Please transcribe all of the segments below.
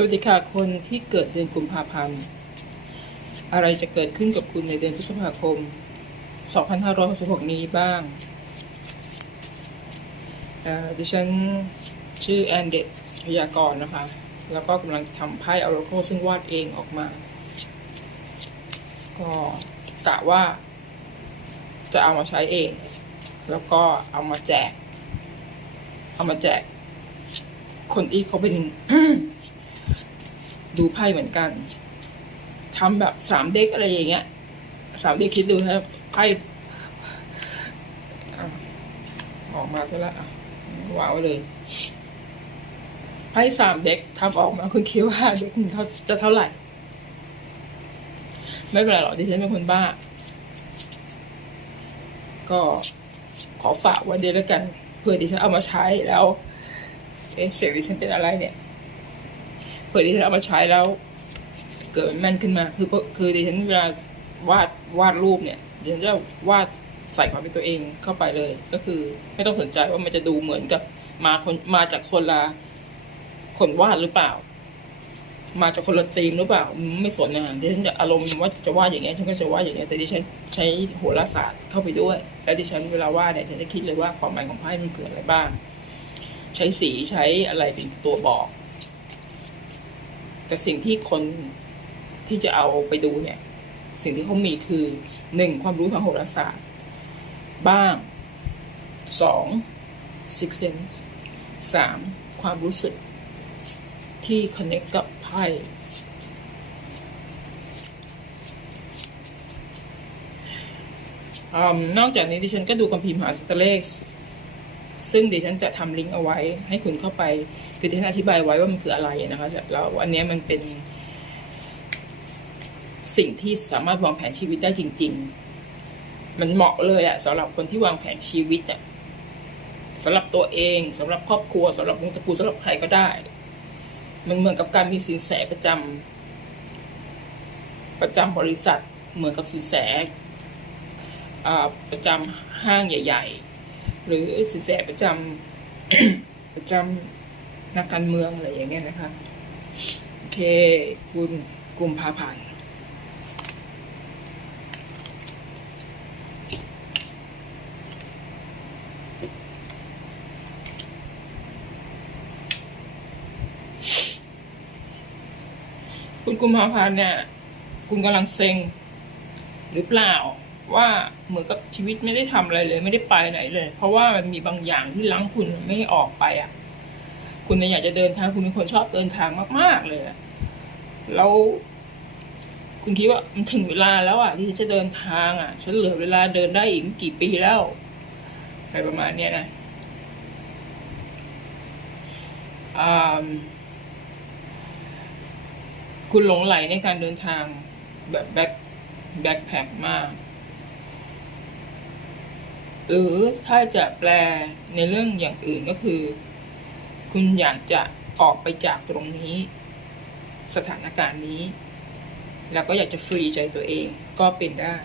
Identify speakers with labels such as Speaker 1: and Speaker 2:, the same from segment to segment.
Speaker 1: สวัสดีค่ะ คนที่เกิดเดือนกุมภาพันธ์ อะไรจะเกิดขึ้นกับคุณในเดือนพฤษภาคม 2566 นี้บ้างเอ่อดิฉันชื่อแอนเดตพยากรณ์นะคะ แล้วก็กำลังทำไพ่อ r ร c l e ซึ่งวาดเองออกมา ก็กะว่า จะเอามาใช้เอง แล้วก็เอามาแจก เอามาแจกคนที่เขาเป็น ดูไพ่เหมือนกันทำแบบสามเด็กอะไรอย่างเงี้ยสามเด็กคิดดูนะไพ่ออกมาซะล้วอะวางไว้เลยไพ่สามเด็กทำออกมาคุณคิดว่าเด็กเท่าจะเท่าไหร่ ไม่เป็นไรหรอกดิฉันเป็นคนบ้า ก็ขอฝากไว้เดียวแล้วกัน เพื่อดิฉันเอามาใช้แล้ว เอ๊ะเสียงดิฉันเป็นอะไรเนี่ย เผื่อดิฉันเอามาใช้แล้ว เกิดมันแม่นขึ้นมา คือคือดิฉันเวลาวาดวาดรูปเนี่ยดิฉันจะวาดใส่ความเป็นตัวเองเข้าไปเลย ก็คือ ไม่ต้องสนใจว่ามันจะดูเหมือนกับมาคนมาจากคนละคนวาดหรือเปล่า มาจากคนละธีมหรือเปล่า ไม่สนนะดิฉันจะอารมณ์ว่าจะวาดอย่างเงี้ยฉันก็จะวาดอย่างเงี้ยแต่ดิฉันใช้โหราศาสตร์เข้าไปด้วย แล้วดิฉันเวลาวาดเนี่ยฉันจะคิดเลยว่าความหมายของไพ่มันคืออะไรบ้าง ใช้สีใช้อะไรเป็นตัวบอก แต่สิ่งที่คนที่จะเอาไปดูเนี่ย สิ่งที่เขามีคือหนึ่งความรู้ทางโหราศาสตร์ บ้างสอง six sense สามความรู้สึกที่คอนเน c t กับไพ่อนอกจากนี้ดิฉันก็ดูคัมภีร์มหาสตเลข ซึ่งดิฉันจะทำลิงก์เอาไว้ให้คุณเข้าไป คือดิฉันอธิบายไว้ว่ามันคืออะไรนะคะแล้วอันนี้มันเป็น สิ่งที่สามารถวางแผนชีวิตได้จริง ๆ มันเหมาะเลยอะสำหรับคนที่วางแผนชีวิตอะสำหรับตัวเองสำหรับครอบครัวสำหรับวงตระกูลสำหรับใครก็ได้ มันเหมือนกับการมีสินแสประจำประจำบริษัท เหมือนกับสินแสอ่าประจำห้างใหญ่ ๆ หรือสินแสประจำประจำ นักการเมืองอะไรอย่างเงี้ยนะคะโอเคคุณกุมภาพันธ์คุณกุมภาพันธ์เนี่ย คุณกำลังเซ็งหรือเปล่าว่าเหมือนกับชีวิตไม่ได้ทำอะไรเลย ไม่ได้ไปไหนเลย เพราะว่ามันมีบางอย่างที่ล้างคุณไม่ออกไปอะ คุณเนี่ยอยากจะเดินทางคุณเป็นคนชอบเดินทางมาก ๆ เลยแล้วคุณคิดว่ามันถึงเวลาแล้วอะที่ฉันจะเดินทางอะ ฉันเหลือเวลาเดินได้อีกกี่ปีแล้วอะไรประมาณเนี้ยนะคุณหลงไหลในการเดินทางแบบแบ็คแบ็คแพคมาก หรือถ้าจะแปลในเรื่องอย่างอื่นก็คือ คุณอยากจะออกไปจากตรงนี้ สถานการณ์นี้ แล้วก็อยากจะฟรีใจตัวเองก็เป็นได้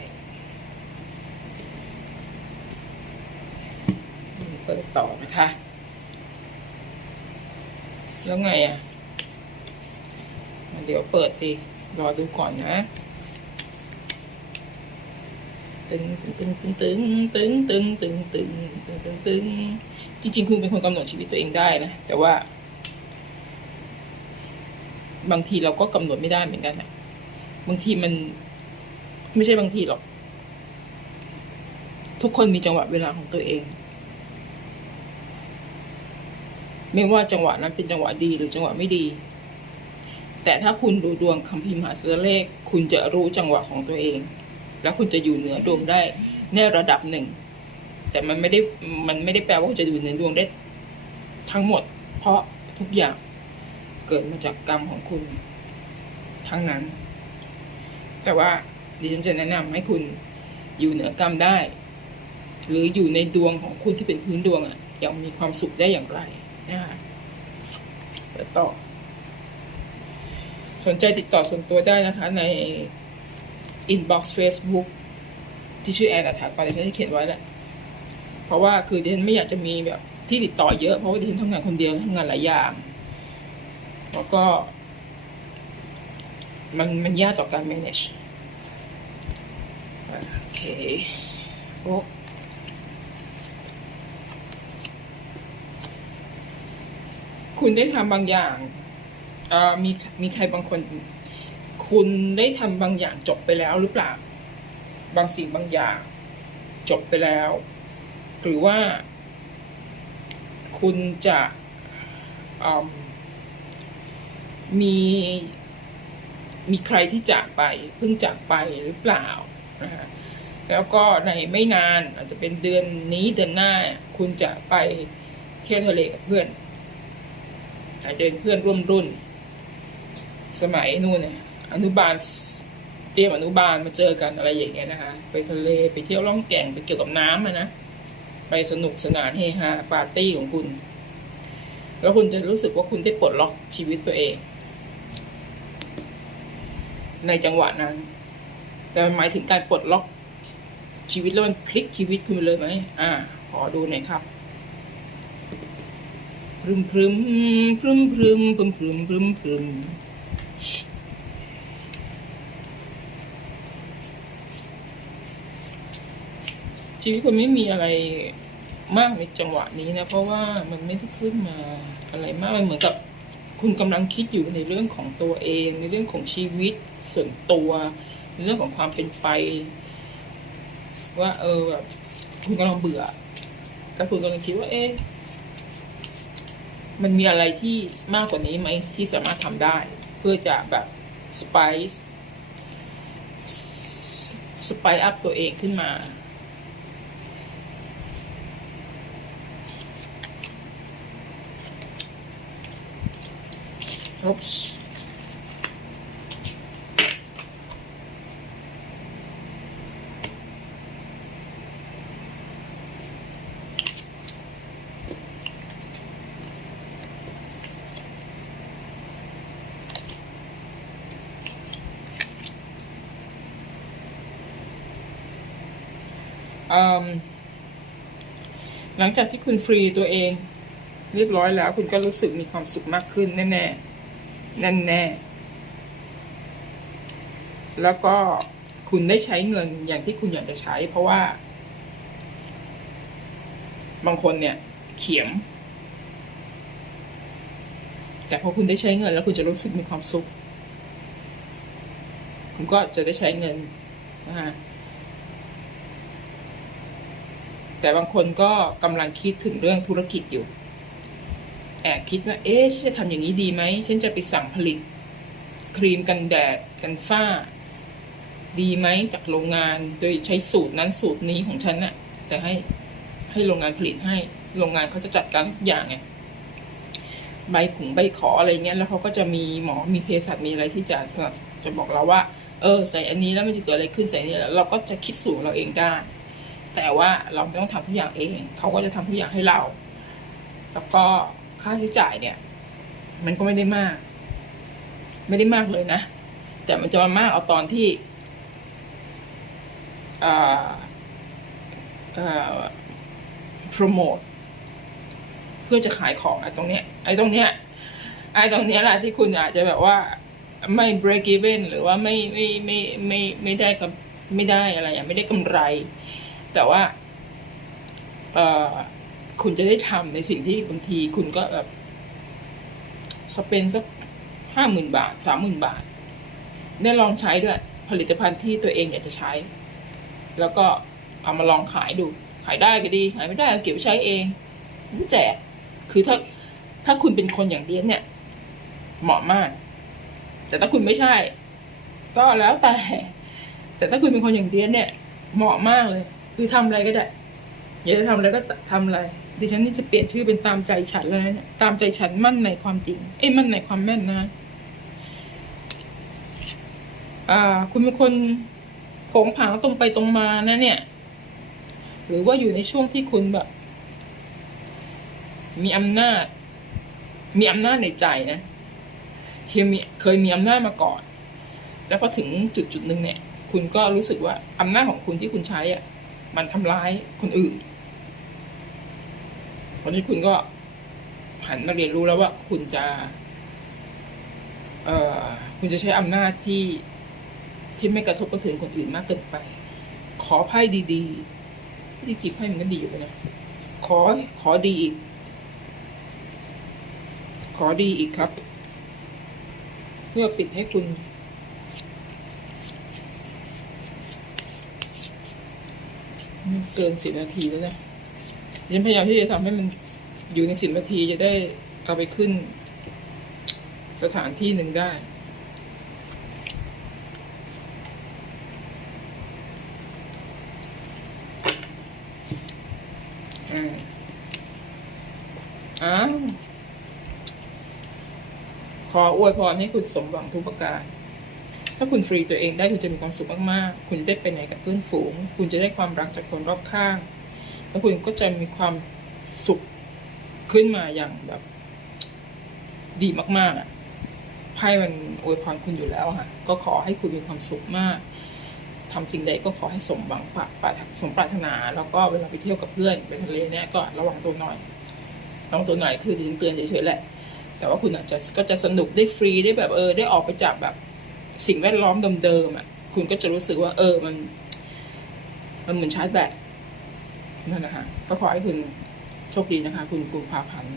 Speaker 1: เปิดต่อนะคะ แล้วไงอะ เดี๋ยวเปิดดิรอดูก่อนนะ ตึงตึงตึงตึงตึงตึงตึงตึงตึงตึงตึงจริงๆคุณเป็นคนกำหนดชีวิตตัวเองได้นะ แต่ว่า บางทีเราก็กำหนดไม่ได้เหมือนกันนะบางทีมัน ไม่ใช่บางทีหรอก ทุกคนมีจังหวะเวลาของตัวเอง ไม่ว่าจังหวะนั้นเป็นจังหวะดีหรือจังหวะไม่ดี แต่ถ้าคุณดูดวงคัมภีร์หาสตเลข คุณจะรู้จังหวะของตัวเอง แล้วคุณจะอยู่เหนือดวงได้ในระดับหนึ่ง แต่มันไม่ได้มันไม่ได้แปลว่าคุณจะอยู่เหนือดวงได้ทั้งหมด เพราะทุกอย่างเกิดมาจากกรรมของคุณ ทั้งนั้น แต่ว่าดิฉันจะแนะนำให้คุณอยู่เหนือกรรมได้ หรืออยู่ในดวงของคุณที่เป็นพื้นดวงอะอย่างมีความสุขได้อย่างไรนะคะต่อ สนใจติดต่อส่วนตัวได้นะคะใน inbox Facebook ที่ชื่อแอนอัฐากรที่ฉันได้เขียนไว้แหละเพราะว่าคือดิฉันไม่อยากจะมีแบบที่ติดต่อเยอะเพราะว่าดิฉันทำงานคนเดียวทำงานหลายอย่าง แล้วก็ มันมันยากต่อการ manage โอเคโอ้คุณได้ทำบางอย่างมีมีใครบางคน คุณได้ทำบางอย่างจบไปแล้วหรือเปล่า บางสิ่งบางอย่างจบไปแล้ว หรือว่า คุณจะมมีมีใครที่จากไปเพิ่งจากไปหรือเปล่านะฮะแล้วก็ในไม่นานอาจจะเป็นเดือนนี้เดือนหน้า คุณจะไปเที่ยวทะเลกับเพื่อนอาจจะเป็นเพื่อนร่วมรุ่น สมัยนู่นเนี่ย อนุบาลเตรียมอนุบาลมาเจอกันอะไรอย่างเงี้ยนะคะ ไปทะเลไปเที่ยวล่องแก่งไปเกี่ยวกับน้ำอะนะไปสนุกสนานเฮฮาปาร์ตี้ของคุณ แล้วคุณจะรู้สึกว่าคุณได้ปลดล็อกชีวิตตัวเอง ในจังหวะนั้น แต่มันหมายถึงการปลดล็อกชีวิตแล้วมันพลิกชีวิตคุณไปเลยไหมอ่า ขอดูหน่อยครับพรึมพรึมพรึมพรึมพรึมพรึมพรึมพรึม ชีวิตคุณไม่มีอะไรมากในจังหวะนี้นะ เพราะว่ามันไม่ได้ขึ้นมาอะไรมากมันเหมือนกับคุณกำลังคิดอยู่ในเรื่องของตัวเอง ในเรื่องของชีวิตส่วนตัวในเรื่องของความเป็นไป ว่า เออแบบคุณกำลังเบื่อแล้วคุณกำลังคิดว่า เอ๊ะมันมีอะไรที่มากกว่านี้ไหมที่สามารถทำได้ เพื่อจะแบบสไปซ์สไปอัพตัวเองขึ้นมา Oops. หลังจากที่คุณฟรีตัวเอง เรียบร้อยแล้วคุณก็รู้สึกมีความสุขมากขึ้นแน่ๆ แน่นแน่ แล้วก็คุณได้ใช้เงินอย่างที่คุณอยากจะใช้ เพราะว่า บางคนเนี่ย เขียม แต่พอคุณได้ใช้เงิน แล้วคุณจะรู้สึกมีความสุข คุณก็จะได้ใช้เงินนะฮะแต่บางคนก็กำลังคิดถึงเรื่องธุรกิจอยู่ แอบคิดว่า เอ๊ะฉันจะทำอย่างนี้ดีไหม ฉันจะไปสั่งผลิต ครีมกันแดดกันฝ้า ดีไหมจากโรงงานโดยใช้สูตรนั้นสูตรนี้ของฉันน่ะ แต่ให้ให้โรงงานผลิตให้ โรงงานเขาจะจัดการทุกอย่างไงใบผงใบขออะไรเงี้ย แล้วเขาก็จะมีหมอมีเภสัชมีอะไรที่จะสนับจะบอกเราว่า เออ ใส่อันนี้แล้วมันจะเกิดอะไรขึ้นใส่อันนี้แล้วเราก็จะคิดสูตรเราเองได้ แต่ว่าเราไม่ต้องทำทุกอย่างเอง เขาก็จะทำทุกอย่างให้เรา แล้วก็ ค่าใช้จ่ายเนี่ย มันก็ไม่ได้มาก ไม่ได้มากเลยนะ แต่มันจะมามากเอาตอนที่โปรโมทเพื่อจะขายของไอ้ตรงเนี้ยไอ้ตรงเนี้ยไอ้ตรงเนี้ยแหละที่คุณอาจจะแบบว่าไม่ break even หรือว่าไม่ไม่ไม่ไม่ไม่ได้กับไม่ได้อะไรอะไม่ได้กำไร แต่ว่า เออ คุณจะได้ทำในสิ่งที่บางทีคุณก็แบบสเปนสักห้าหมื่นบาทสามหมื่นบาท ได้ลองใช้ด้วย ผลิตภัณฑ์ที่ตัวเองอยากจะใช้ แล้วก็เอามาลองขายดู ขายได้ก็ดี ขายไม่ได้ก็เก็บไว้ใช้เองนี่แจกคือถ้าถ้าคุณเป็นคนอย่างเดียนเนี่ย เหมาะมาก แต่ถ้าคุณไม่ใช่ ก็แล้วแต่ แต่ถ้าคุณเป็นคนอย่างเดียนเนี่ย เหมาะมากเลย คือทำอะไรก็ได้อยากจะทำอะไรก็ทำอะไร ดิฉันนี่จะเปลี่ยนชื่อเป็นตามใจฉันแล้วนะเนี่ยตามใจฉันมั่นในความจริง เอ้มั่นในความแม่นนะ อ่า คุณเป็นคนผงผางตรงไปตรงมานะ เนี่ย หรือว่าอยู่ในช่วงที่คุณแบบ มีอำนาจ มีอำนาจในใจนะเคยมีเคยมีอำนาจมาก่อน แล้วพอถึงจุดจุดหนึ่งเนี่ย คุณก็รู้สึกว่าอำนาจของคุณที่คุณใช้อะ มันทำร้ายคนอื่น วันนี้คุณก็หันมาเรียนรู้แล้วว่าคุณจะ เอ่อ คุณจะใช้อำนาจที่ที่ไม่กระทบกระเทือนคนอื่นมากเกินไป ขอไพ่ดีๆจริงๆไพ่มันก็ดีอยู่นะขอขอดีอีก ขอดีอีกครับ เพื่อปิดให้คุณ เกินสิบนาทีแล้วนะ ฉันพยายามที่จะทำให้มันอยู่ในสิบนาทีจะได้เอาไปขึ้น สถานที่หนึ่งได้อ่าอ้าวขออวยพรให้คุณสมหวังทุกประการ ถ้าคุณฟรีตัวเองได้คุณจะมีความสุขมาก ๆ คุณจะได้ไปไหนกับเพื่อนฝูง คุณจะได้ความรักจากคนรอบข้าง แล้วคุณก็จะมีความสุขขึ้นมาอย่างแบบ ดีมาก ๆอะไพ่มันอวยพรคุณอยู่แล้วค่ะ ก็ขอให้คุณมีความสุขมากทำสิ่งใดก็ขอให้สมหวังปรารปรารสมปรารถนา แล้วก็เวลาไปเที่ยวกับเพื่อนไปทะเลเนี่ยก็ระวังตัวหน่อยระวังตัวหน่อยคือเตือนเฉยๆแหละ แต่ว่าคุณอาจจะก็จะสนุกได้ฟรีได้แบบเออ ได้ออกไปจากแบบสิ่งแวดล้อมเดิมๆอะ คุณก็จะรู้สึกว่า เออมัน มันเหมือนชาร์จแบต นั่นแหละค่ะก็ขอให้คุณโชคดีนะคะ คุณกุมภาพันธ์